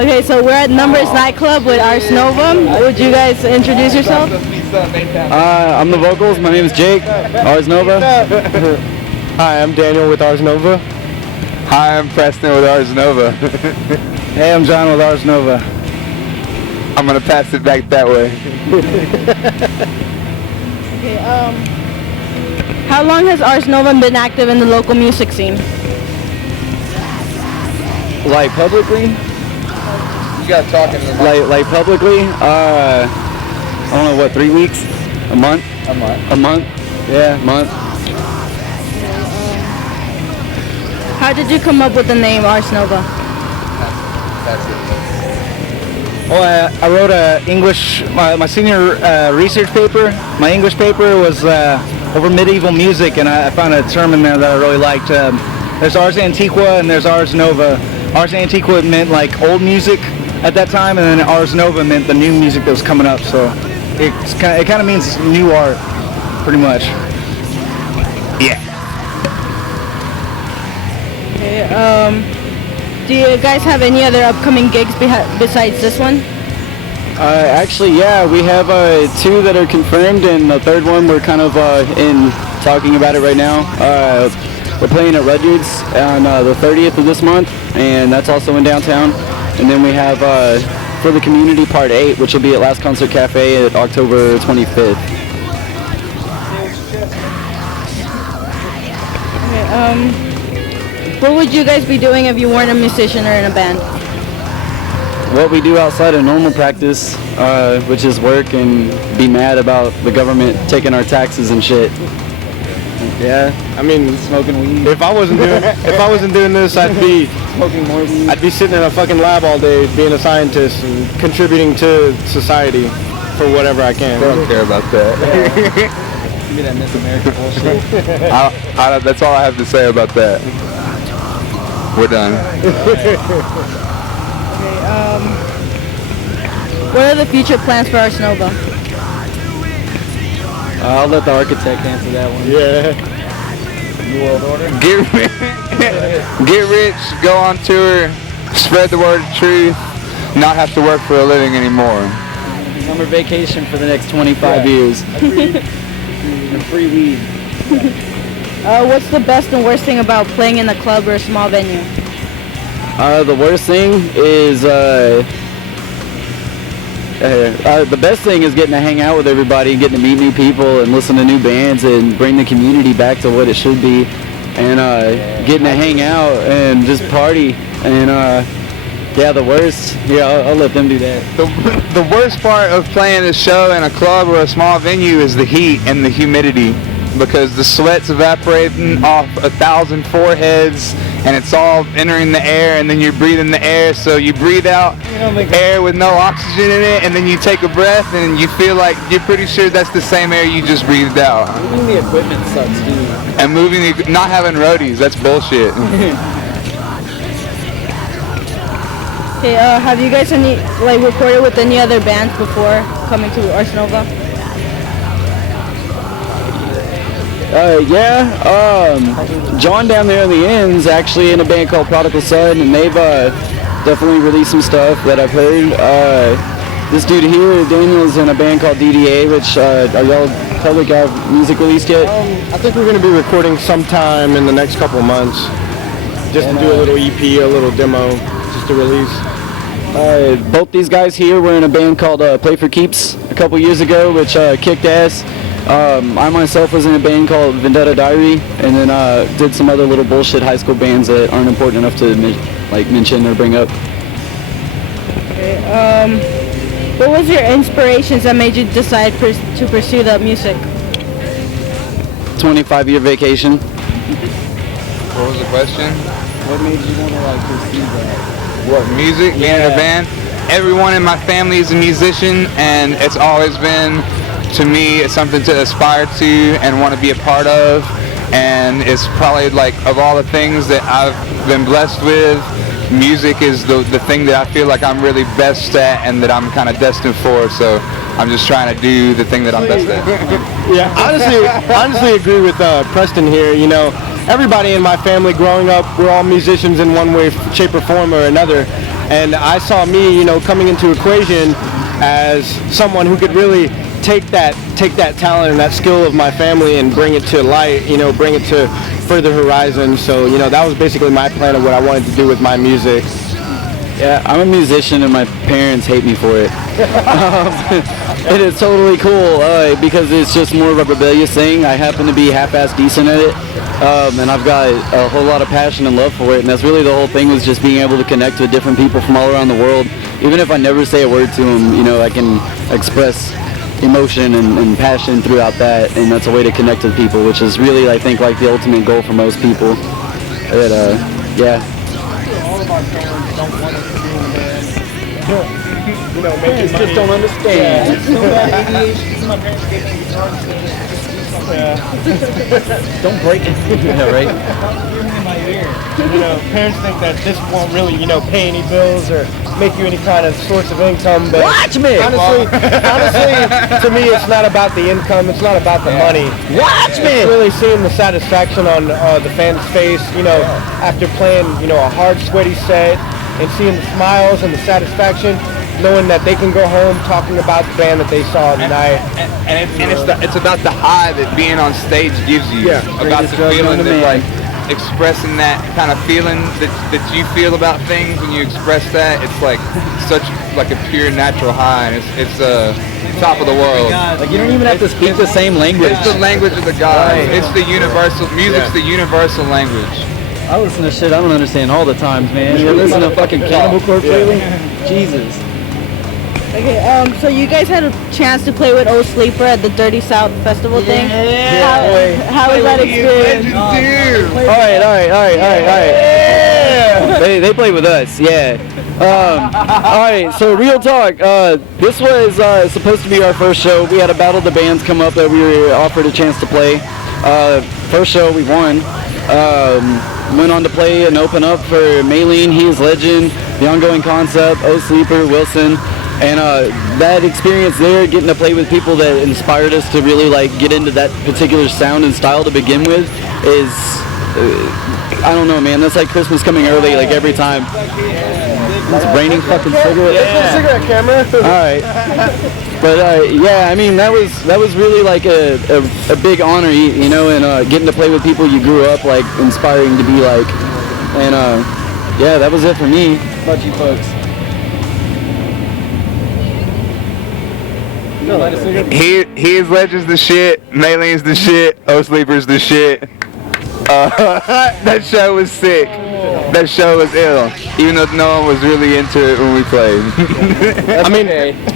Okay, so we're at Numbers nightclub with Ars Nova. Would you guys introduce yourself? I'm the vocals. My name is Jake. Ars Nova. Hi, I'm Daniel with Ars Nova. Hi, I'm Preston with Ars Nova. Hey, I'm John with Ars Nova. I'm gonna pass it back that way. Okay, how long has Ars Nova been active in the local music scene? Like publicly? You gotta talk in the Like publicly? I don't know, what, 3 weeks? A month? A month. A month? Yeah, a month. How did you come up with the name Ars Nova? That's it. Well, I wrote my senior research paper. My English paper was over medieval music, and I found a term in there that I really liked. There's Ars Antiqua and there's Ars Nova. Ars Antiqua meant like old music at that time, and then Ars Nova meant the new music that was coming up. So it kind of means new art, pretty much. Yeah. Okay, do you guys have any other upcoming gigs besides this one? Actually, yeah, we have 2 that are confirmed, and the third one we're kind of in talking about it right now. We're playing at Rideaux on the 30th of this month, and that's also in downtown. And then we have For the Community Part 8, which will be at Last Concert Cafe at October 25th. Okay, what would you guys be doing if you weren't a musician or in a band? What we do outside of normal practice, which is work and be mad about the government taking our taxes and shit. Yeah, I mean, Smoking weed. if I wasn't doing this, I'd be Smoking more weed. I'd be sitting in a fucking lab all day being a scientist and contributing to society for whatever I can. I don't care about that. Give me that Miss America bullshit. That's all I have to say about that. We're done. Okay, what are the future plans for Ars Nova? I'll let the architect answer that one. Yeah. New World Order. Get rich, go on tour, spread the word of truth, not have to work for a living anymore. Summer vacation for the next 25 years. And free weed. What's the best and worst thing about playing in a club or a small venue? The worst thing is the best thing is getting to hang out with everybody, getting to meet new people and listen to new bands and bring the community back to what it should be, and getting to hang out and just party. And yeah, the worst, I'll let them do that. The worst part of playing a show in a club or a small venue is the heat and the humidity, because the sweat's evaporating off 1,000 foreheads and it's all entering the air, and then you're breathing the air, so you breathe out air with no oxygen in it, and then you take a breath and you feel like you're pretty sure that's the same air you just breathed out. Moving the equipment sucks too. And not having roadies, that's bullshit. Okay, have you guys recorded with any other bands before coming to Ars Nova? John down there in the end's actually in a band called Prodigal Son, and they've definitely released some stuff that I've heard. This dude here, Daniel's in a band called DDA, which are y'all public have music released yet? I think we're going to be recording sometime in the next couple of months, just to do a little EP, a little demo, just to release. Both these guys here were in a band called Play for Keeps a couple years ago, which kicked ass. I myself was in a band called Vendetta Diary, and then did some other little bullshit high school bands that aren't important enough to mention or bring up. Okay, what was your inspirations that made you decide to pursue the music? 25-year vacation. What was the question? What made you want to pursue that? What, music? Being in a band? Everyone in my family is a musician, and it's always been, to me, it's something to aspire to and want to be a part of. And it's probably of all the things that I've been blessed with, music is the thing that I feel like I'm really best at and that I'm kind of destined for. So I'm just trying to do the thing that I'm best at. Yeah, honestly agree with Preston here. You know, everybody in my family growing up, we're all musicians in one way, shape, or form or another. And I saw me, you know, coming into Equation as someone who could really take that talent and that skill of my family and bring it to light, you know, bring it to further horizons. So, you know, that was basically my plan of what I wanted to do with my music. Yeah, I'm a musician and my parents hate me for it. It is totally cool because it's just more of a rebellious thing. I happen to be half-assed decent at it, and I've got a whole lot of passion and love for it, and that's really the whole thing, was just being able to connect with different people from all around the world. Even if I never say a word to them, you know, I can express emotion and passion throughout that, and that's a way to connect with people, which is really, I think, like the ultimate goal for most people. Yeah. All of our parents don't want us to be in the band. You know, parents just don't understand. Yeah. My parents gave me guitars don't break it. Yeah, right? In my ear. You know, parents think that this won't really, you know, pay any bills or make you any kind of source of income. But watch me! Honestly, to me, it's not about the income. It's not about the money. Watch me! It's really seeing the satisfaction on the fans' face, you know, after playing, you know, a hard, sweaty set, and seeing the smiles and the satisfaction, knowing that they can go home talking about the band that they saw tonight. And it's about the high that being on stage gives you. Yeah. About the feeling that, like, expressing that kind of feeling that you feel about things when you express that. It's like such like a pure natural high, and it's top of the world. Like, you don't even have to speak the same language. It's the language of the gods. Right. It's the universal music's the universal language. I listen to shit I don't understand all the times, man. You listen to fucking Cannibal Corpse lately? Jesus. Okay, so you guys had a chance to play with O Sleeper at the Dirty South Festival thing? How was that experience? All right. They played with us, yeah. All right, so real talk. This was supposed to be our first show. We had a Battle of the Bands come up that we were offered a chance to play. First show we won. Went on to play and open up for Maylene, He Is Legend, The Ongoing Concept, O Sleeper, Wilson. And that experience there, getting to play with people that inspired us to really like get into that particular sound and style to begin with is, I don't know, man. That's like Christmas coming early, like every time. It's raining fucking cigarette. Yeah. Cigarette camera. All right. But yeah, I mean that was really like a big honor, you know, and getting to play with people you grew up like inspiring to be like, and yeah, that was it for me. How about you folks? He Is Legend's the shit. Maylene's the shit. O Sleeper's the shit. That show was sick. That show was ill, even though no one was really into it when we played. I mean,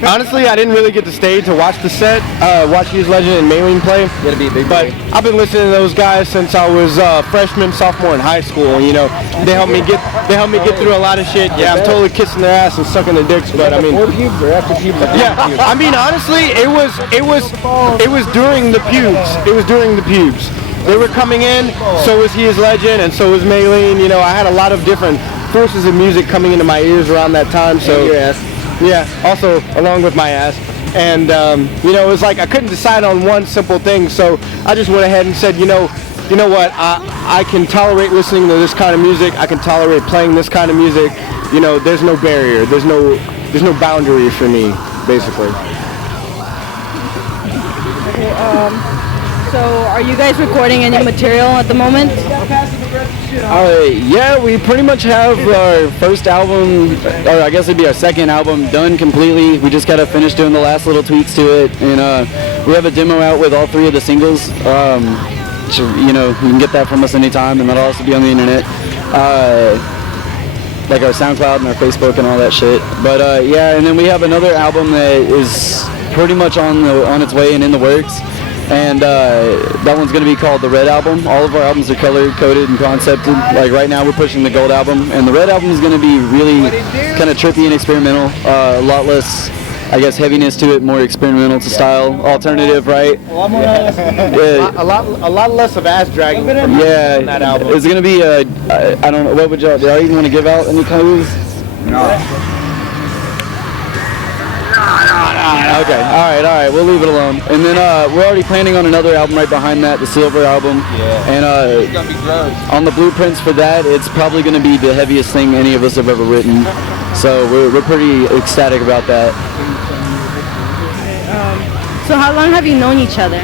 honestly, I didn't really get to stay to watch the set, watch He Is Legend and Maylene play. But I've been listening to those guys since I was freshman, sophomore in high school. You know, they helped me get through a lot of shit. Yeah, I'm totally kissing their ass and sucking their dicks, but I mean, Before pubes or after pubes? yeah, I mean, honestly, it was during the pubes. It was during the pubes. They were coming in, so was He Is Legend, and so was Maylene. You know, I had a lot of different forces of music coming into my ears around that time. So, and your ass. Yeah, also along with my ass. And, you know, it was like I couldn't decide on one simple thing, so I just went ahead and said, you know what, I can tolerate listening to this kind of music. I can tolerate playing this kind of music. You know, there's no barrier. There's no boundary for me, basically. Okay, so are you guys recording any material at the moment? Yeah, we pretty much have our first album, or I guess it'd be our second album, done completely. We just gotta finish doing the last little tweaks to it, and we have a demo out with all 3 of the singles. So, you know, you can get that from us anytime, and that'll also be on the internet, like our SoundCloud and our Facebook and all that shit. But yeah, and then we have another album that is pretty much on its way and in the works. And that one's going to be called the Red Album. All of our albums are color-coded and concepted. Like right now we're pushing the Gold Album, and the Red Album is going to be really kind of trippy and experimental. A lot less, I guess, heaviness to it, more experimental to style, alternative, right? Yeah. A lot less of ass dragging from that album. It's going to be, I don't know, what would y'all, do y'all even want to give out any clues? No. Okay, all right, we'll leave it alone. And then we're already planning on another album right behind that, the Silver Album. Yeah. And it's gonna be gross. On the blueprints for that, it's probably going to be the heaviest thing any of us have ever written. So we're pretty ecstatic about that. So how long have you known each other?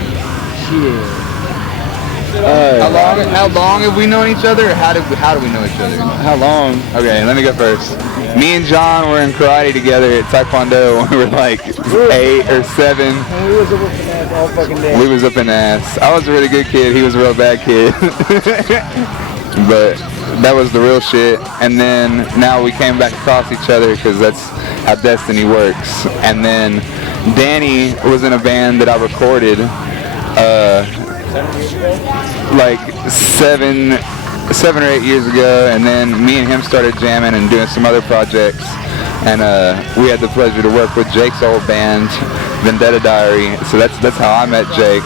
How long have we known each other, or how do we know each other? How long? Okay, let me go first. Me and John were in karate together at Taekwondo when we were like 8 or 7. And we was whooping ass all fucking day. We was up in ass. I was a really good kid. He was a real bad kid. But that was the real shit. And then now we came back across each other because that's how destiny works. And then Danny was in a band that I recorded like 7 or 8 years ago, and then me and him started jamming and doing some other projects, and we had the pleasure to work with Jake's old band, Vendetta Diary. So that's how I met Jake.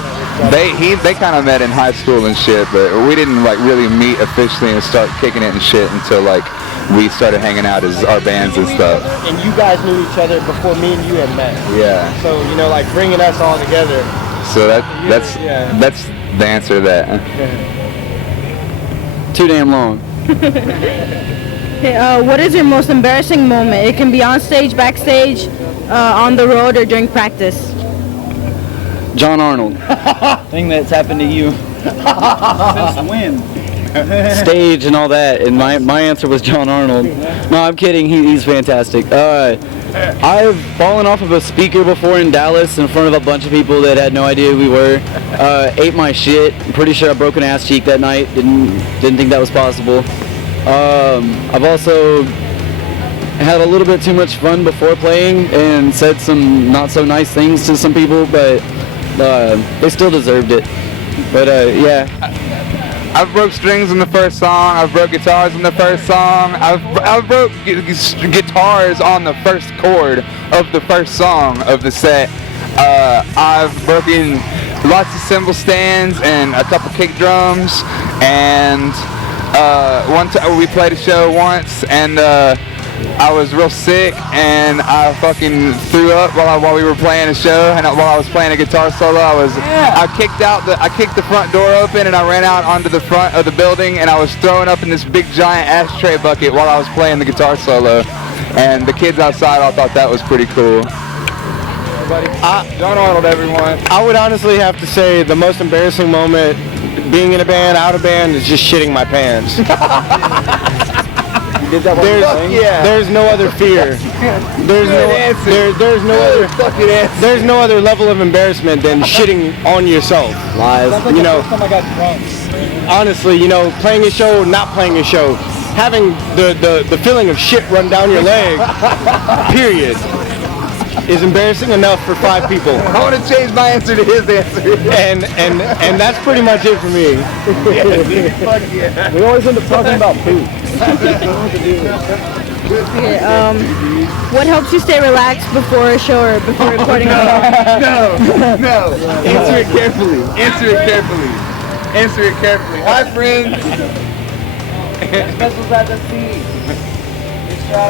They kind of met in high school and shit, but we didn't like really meet officially and start kicking it and shit until like we started hanging out as our bands and stuff. And you guys knew each other before me and you had met. Yeah. So like bringing us all together. So that's the answer to that. Too damn long. Okay, what is your most embarrassing moment? It can be on stage, backstage, on the road, or during practice. John Arnold. Thing that's happened to you. Since when? Stage and all that, and my answer was John Arnold. No, I'm kidding. He's fantastic. I've fallen off of a speaker before in Dallas in front of a bunch of people that had no idea who we were. Ate my shit. I'm pretty sure I broke an ass cheek that night. Didn't think that was possible. I've also had a little bit too much fun before playing and said some not so nice things to some people, but they still deserved it. But yeah. I've broke strings in the first song. I've broke guitars in the first song. I've broke guitars on the first chord of the first song of the set. I've broken lots of cymbal stands and a couple kick drums. And one time we played a show once, and I was real sick, and I fucking threw up while we were playing a show, and while I was playing a guitar solo, I kicked the front door open, and I ran out onto the front of the building, and I was throwing up in this big giant ashtray bucket while I was playing the guitar solo, and the kids outside all thought that was pretty cool. John Arnold, everyone. I would honestly have to say the most embarrassing moment being in a band, out of band, is just shitting my pants. There's no other fear. There's no other level of embarrassment than shitting on yourself. Lies. You know, honestly, playing a show, not playing a show, having the feeling of shit run down your leg, period, is embarrassing enough for 5 people. I want to change my answer to his answer. And that's pretty much it for me. We always end up talking about food. Okay, what helps you stay relaxed before a show or before recording a song? No. Answer it carefully. Hi, friends. Specials at the sea.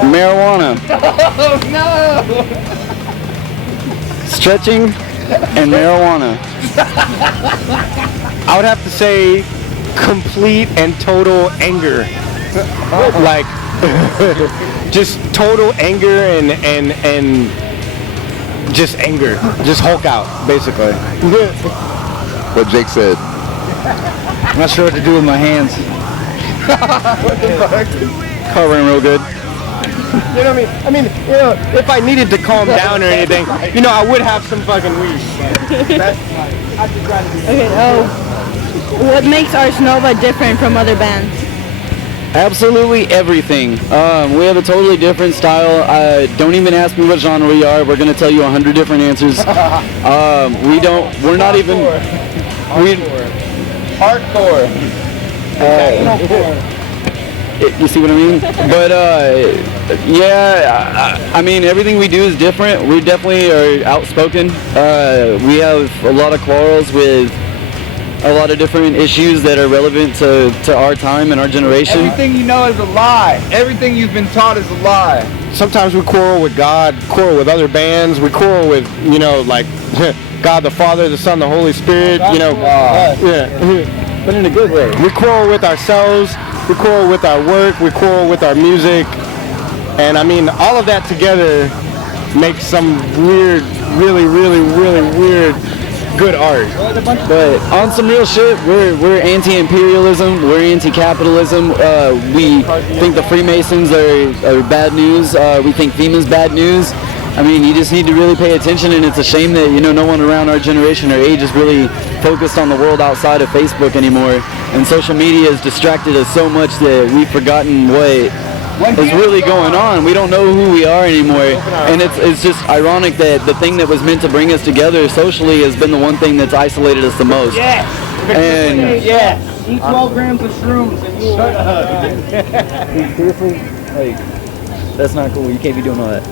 Marijuana. Oh, no. Stretching and marijuana. I would have to say complete and total anger. Like just total anger and just anger. Just Hulk out, basically. What Jake said. I'm not sure what to do with my hands. What the fuck? Covering real good. You know what I mean? If I needed to calm down or anything, I would have some fucking weed. Okay, what makes Ars Nova different from other bands? Absolutely everything. We have a totally different style. Don't even ask me what genre we are. We're gonna tell you 100 different answers. We're not even. Hardcore. You see what I mean? But I mean everything we do is different. We definitely are outspoken. We have a lot of quarrels with a lot of different issues that are relevant to our time and our generation. Everything you know is a lie. Everything you've been taught is a lie. Sometimes we quarrel with God, quarrel with other bands, we quarrel with, like God the Father, the Son, the Holy Spirit, But in a good way. We quarrel with ourselves, we quarrel with our work, we quarrel with our music. And I mean, all of that together makes some weird, really weird, good art. But on some real shit, we're anti-imperialism, we're anti-capitalism. We think the Freemasons are bad news. We think FEMA's bad news. I mean, you just need to really pay attention, and it's a shame that, you know, no one around our generation or age is really focused on the world outside of Facebook anymore. And social media has distracted us so much that we've forgotten what is really going on. We don't know who we are anymore, and it's just ironic that the thing that was meant to bring us together socially has been the one thing that's isolated us the most. Yeah. And yeah. Eat 12 grams of shrooms and you'll seriously, like, that's not cool. You can't be doing all that.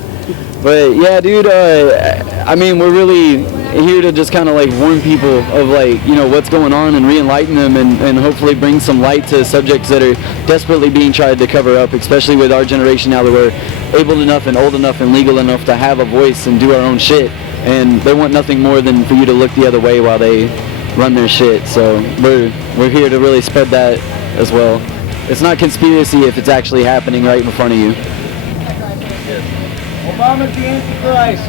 But yeah, dude, I mean, we're really here to just kind of like warn people of, like, you know, what's going on and re-enlighten them, and hopefully bring some light to subjects that are desperately being tried to cover up, especially with our generation now that we're able enough and old enough and legal enough to have a voice and do our own shit. And they want nothing more than for you to look the other way while they run their shit. So we're here to really spread that as well. It's not conspiracy if it's actually happening right in front of you. Obama's the Antichrist.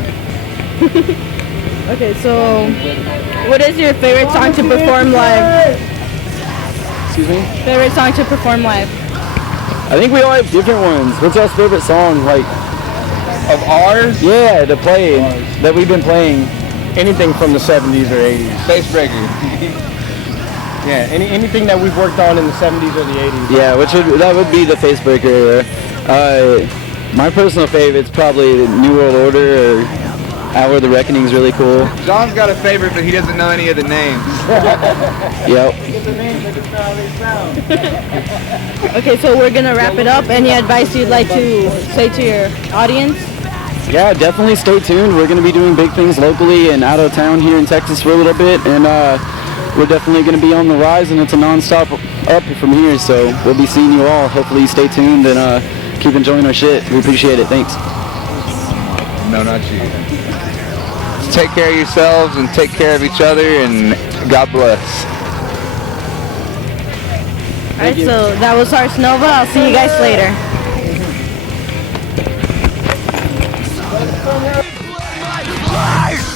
Okay, so what is your favorite song to perform live? Excuse me? Favorite song to perform live? I think we all have different ones. What's your favorite song, like, Of ours? yeah, to play that we've been playing? Anything from the 70s or 80s. Facebreaker. Yeah, anything that we've worked on in the 70s or the 80s. Yeah, that would be the Facebreaker era. My personal favorite's probably the New World Order or Hour of the Reckoning is really cool. John's got a favorite, but he doesn't know any of the names. Yep. Okay, so we're gonna wrap it up. Any advice you'd like to say to your audience? Yeah, definitely stay tuned. We're going to be doing big things locally and out of town here in Texas for a little bit, and we're definitely going to be on the rise, and it's a non-stop up from here, so we'll be seeing you all. Hopefully stay tuned and keep enjoying our shit. We appreciate it. Thanks. No, not you. Take care of yourselves and take care of each other, and God bless. Alright, so that was Ars Nova. I'll see you guys later. My life!